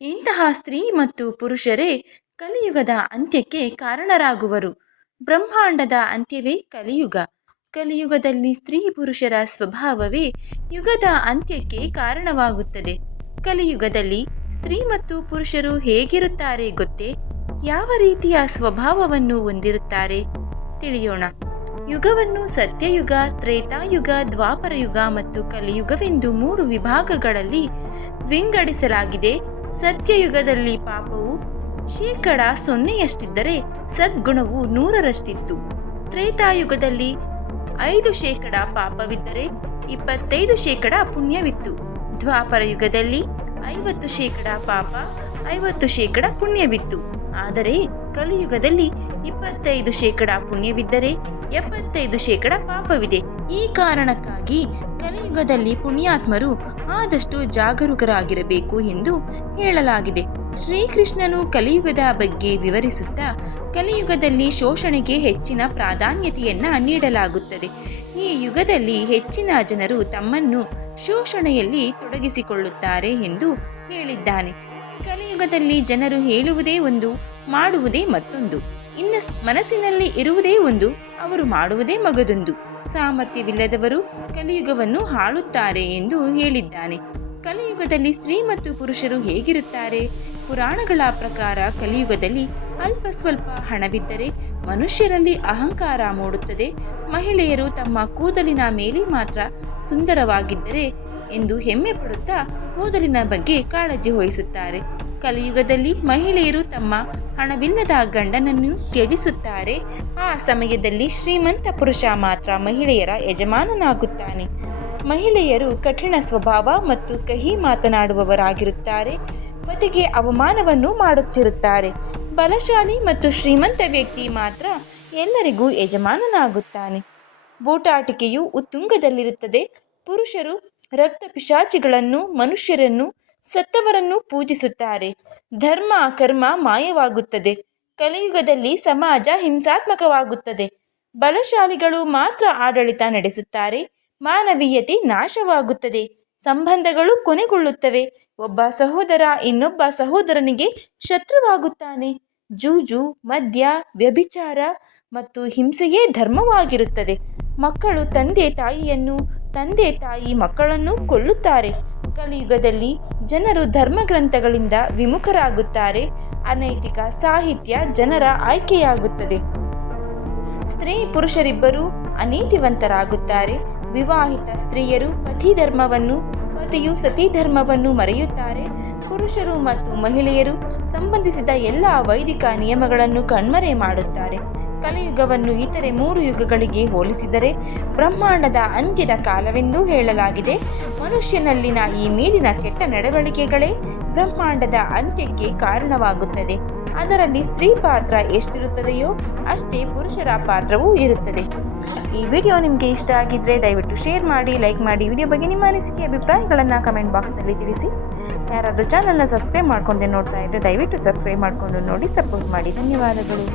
ಇಂತಹ ಸ್ತ್ರೀ ಮತ್ತು ಪುರುಷರೇ ಕಲಿಯುಗದ ಅಂತ್ಯಕ್ಕೆ ಕಾರಣರಾಗುವರು. ಬ್ರಹ್ಮಾಂಡದ ಅಂತ್ಯವೇ ಕಲಿಯುಗ. ಕಲಿಯುಗದಲ್ಲಿ ಸ್ತ್ರೀ ಪುರುಷರ ಸ್ವಭಾವವೇ ಯುಗದ ಅಂತ್ಯಕ್ಕೆ ಕಾರಣವಾಗುತ್ತದೆ. ಕಲಿಯುಗದಲ್ಲಿ ಸ್ತ್ರೀ ಮತ್ತು ಪುರುಷರು ಹೇಗಿರುತ್ತಾರೆ ಗೊತ್ತೇ? ಯಾವ ರೀತಿಯ ಸ್ವಭಾವವನ್ನು ಹೊಂದಿರುತ್ತಾರೆ? ತಿಳಿಯೋಣ. ಯುಗವನ್ನು ಸತ್ಯಯುಗ, ತ್ರೇತಾಯುಗ, ದ್ವಾಪರಯುಗ ಮತ್ತು ಕಲಿಯುಗವೆಂದು ಮೂರು ವಿಭಾಗಗಳಲ್ಲಿ ವಿಂಗಡಿಸಲಾಗಿದೆ. ಸತ್ಯಯುಗದಲ್ಲಿ ಪಾಪವು ಶೇಕಡ ಸೊನ್ನೆಯಷ್ಟಿದ್ದರೆ ಸದ್ಗುಣವು ನೂರರಷ್ಟಿತ್ತು. ತ್ರೇತಾಯುಗದಲ್ಲಿ ಐದು ಶೇಕಡ ಪಾಪವಿದ್ದರೆ ಇಪ್ಪತ್ತೈದು ಶೇಕಡ ಪುಣ್ಯವಿತ್ತು. ದ್ವಾಪರ ಯುಗದಲ್ಲಿ ಐವತ್ತು ಶೇಕಡ ಪಾಪ, ಐವತ್ತು ಶೇಕಡ ಪುಣ್ಯವಿತ್ತು. ಆದರೆ ಕಲಿಯುಗದಲ್ಲಿ ಇಪ್ಪತ್ತೈದು ಶೇಕಡ ಪುಣ್ಯವಿದ್ದರೆ ಎಪ್ಪತ್ತೈದು ಶೇಕಡ ಪಾಪವಿದೆ. ಈ ಕಾರಣಕ್ಕಾಗಿ ಕಲಿಯುಗದಲ್ಲಿ ಪುಣ್ಯಾತ್ಮರು ಆದಷ್ಟು ಜಾಗರೂಕರಾಗಿರಬೇಕು ಎಂದು ಹೇಳಲಾಗಿದೆ. ಶ್ರೀಕೃಷ್ಣನು ಕಲಿಯುಗದ ಬಗ್ಗೆ ವಿವರಿಸುತ್ತಾ, ಕಲಿಯುಗದಲ್ಲಿ ಶೋಷಣೆಗೆ ಹೆಚ್ಚಿನ ಪ್ರಾಧಾನ್ಯತೆಯನ್ನ ನೀಡಲಾಗುತ್ತದೆ. ಈ ಯುಗದಲ್ಲಿ ಹೆಚ್ಚಿನ ಜನರು ತಮ್ಮನ್ನು ಶೋಷಣೆಯಲ್ಲಿ ತೊಡಗಿಸಿಕೊಳ್ಳುತ್ತಾರೆ ಎಂದು ಹೇಳಿದ್ದಾನೆ. ಕಲಿಯುಗದಲ್ಲಿ ಜನರು ಹೇಳುವುದೇ ಒಂದು, ಮಾಡುವುದೇ ಮತ್ತೊಂದು. ಇನ್ನು ಮನಸ್ಸಿನಲ್ಲಿ ಇರುವುದೇ ಒಂದು, ಅವರು ಮಾಡುವುದೇ ಮಗದೊಂದು. ಸಾಮರ್ಥ್ಯವಿಲ್ಲದವರು ಕಲಿಯುಗವನ್ನು ಹಾಳುತ್ತಾರೆ ಎಂದು ಹೇಳಿದ್ದಾನೆ. ಕಲಿಯುಗದಲ್ಲಿ ಸ್ತ್ರೀ ಮತ್ತು ಪುರುಷರು ಹೇಗಿರುತ್ತಾರೆ? ಪುರಾಣಗಳ ಪ್ರಕಾರ ಕಲಿಯುಗದಲ್ಲಿ ಅಲ್ಪ ಸ್ವಲ್ಪ ಹಣವಿದ್ದರೆ ಮನುಷ್ಯರಲ್ಲಿ ಅಹಂಕಾರ ಮೂಡುತ್ತದೆ, ಮಹಿಳೆಯರು ತಮ್ಮ ಕೂದಲಿನ ಮೇಲೆ ಮಾತ್ರ ಸುಂದರವಾಗಿದ್ದರೆ ಎಂದು ಹೆಮ್ಮೆ ಪಡುತ್ತಾ ಕೂದಲಿನ ಬಗ್ಗೆ ಕಾಳಜಿ ವಹಿಸುತ್ತಾರೆ. ಕಲಿಯುಗದಲ್ಲಿ ಮಹಿಳೆಯರು ತಮ್ಮ ಹಣವಿಲ್ಲದ ಗಂಡನನ್ನು ತ್ಯಜಿಸುತ್ತಾರೆ. ಆ ಸಮಯದಲ್ಲಿ ಶ್ರೀಮಂತ ಪುರುಷ ಮಾತ್ರ ಮಹಿಳೆಯರ ಯಜಮಾನನಾಗುತ್ತಾನೆ. ಮಹಿಳೆಯರು ಕಠಿಣ ಸ್ವಭಾವ ಮತ್ತು ಕಹಿ ಮಾತನಾಡುವವರಾಗಿರುತ್ತಾರೆ. ಪತಿಗೆ ಅವಮಾನವನ್ನು ಮಾಡುತ್ತಿರುತ್ತಾರೆ. ಬಲಶಾಲಿ ಮತ್ತು ಶ್ರೀಮಂತ ವ್ಯಕ್ತಿ ಮಾತ್ರ ಎಲ್ಲರಿಗೂ ಯಜಮಾನನಾಗುತ್ತಾನೆ. ಬೂಟಾಟಿಕೆಯು ಉತ್ತುಂಗದಲ್ಲಿರುತ್ತದೆ. ಪುರುಷರು ರಕ್ತ ಪಿಶಾಚಿಗಳನ್ನು ಮನುಷ್ಯರನ್ನು ಸತ್ತವರನ್ನು ಪೂಜಿಸುತ್ತಾರೆ. ಧರ್ಮ ಕರ್ಮ ಮಾಯವಾಗುತ್ತದೆ. ಕಲಿಯುಗದಲ್ಲಿ ಸಮಾಜ ಹಿಂಸಾತ್ಮಕವಾಗುತ್ತದೆ. ಬಲಶಾಲಿಗಳು ಮಾತ್ರ ಆಡಳಿತ ನಡೆಸುತ್ತಾರೆ. ಮಾನವೀಯತೆ ನಾಶವಾಗುತ್ತದೆ. ಸಂಬಂಧಗಳು ಕೊನೆಗೊಳ್ಳುತ್ತವೆ. ಒಬ್ಬ ಸಹೋದರ ಇನ್ನೊಬ್ಬ ಸಹೋದರನಿಗೆ ಶತ್ರುವಾಗುತ್ತಾನೆ. ಜೂಜು, ಮದ್ಯ, ವ್ಯಭಿಚಾರ ಮತ್ತು ಹಿಂಸೆಯೇ ಧರ್ಮವಾಗಿರುತ್ತದೆ. ಮಕ್ಕಳು ತಂದೆ ತಾಯಿಯನ್ನು ತಂದೆ ತಾಯಿ ಮಕ್ಕಳನ್ನು ಕೊಲ್ಲುತ್ತಾರೆ. ಕಲಿಯುಗದಲ್ಲಿ ಜನರು ಧರ್ಮಗ್ರಂಥಗಳಿಂದ ವಿಮುಖರಾಗುತ್ತಾರೆ. ಅನೈತಿಕ ಸಾಹಿತ್ಯ ಜನರ ಆಯ್ಕೆಯಾಗುತ್ತದೆ. ಸ್ತ್ರೀ ಪುರುಷರಿಬ್ಬರು ಅನೀತಿವಂತರಾಗುತ್ತಾರೆ. ವಿವಾಹಿತ ಸ್ತ್ರೀಯರು ಪತಿ ಧರ್ಮವನ್ನು ಪತಿಯು ಸತಿ ಧರ್ಮವನ್ನು ಮರೆಯುತ್ತಾರೆ. ಪುರುಷರು ಮತ್ತು ಮಹಿಳೆಯರು ಸಂಬಂಧಿಸಿದ ಎಲ್ಲ ವೈದಿಕ ನಿಯಮಗಳನ್ನು ಕಣ್ಮರೆ ಮಾಡುತ್ತಾರೆ. ಕಲಿಯುಗವನ್ನು ಇತರೆ ಮೂರು ಯುಗಗಳಿಗೆ ಹೋಲಿಸಿದರೆ ಬ್ರಹ್ಮಾಂಡದ ಅಂತ್ಯದ ಕಾಲವೆಂದೂ ಹೇಳಲಾಗಿದೆ. ಮನುಷ್ಯನಲ್ಲಿನ ಈ ಮೇಲಿನ ಕೆಟ್ಟ ನಡವಳಿಕೆಗಳೇ ಬ್ರಹ್ಮಾಂಡದ ಅಂತ್ಯಕ್ಕೆ ಕಾರಣವಾಗುತ್ತದೆ. ಅದರಲ್ಲಿ ಸ್ತ್ರೀ ಪಾತ್ರ ಎಷ್ಟಿರುತ್ತದೆಯೋ ಅಷ್ಟೇ ಪುರುಷರ ಪಾತ್ರವೂ ಇರುತ್ತದೆ. ಈ ವಿಡಿಯೋ ನಿಮಗೆ ಇಷ್ಟ ಆಗಿದ್ದರೆ ದಯವಿಟ್ಟು ಶೇರ್ ಮಾಡಿ, ಲೈಕ್ ಮಾಡಿ. ವಿಡಿಯೋ ಬಗ್ಗೆ ನಿಮ್ಮ ಅನಿಸಿಕೆ, ಅಭಿಪ್ರಾಯಗಳನ್ನು ಕಮೆಂಟ್ ಬಾಕ್ಸ್ನಲ್ಲಿ ತಿಳಿಸಿ. ಯಾರಾದರೂ ಚಾನಲ್ನ ಸಬ್ಸ್ಕ್ರೈಬ್ ಮಾಡ್ಕೊಂಡೆ ನೋಡ್ತಾ ಇದ್ದರೆ ದಯವಿಟ್ಟು ಸಬ್ಸ್ಕ್ರೈಬ್ ಮಾಡಿಕೊಂಡು ನೋಡಿ, ಸಪೋರ್ಟ್ ಮಾಡಿ. ಧನ್ಯವಾದಗಳು.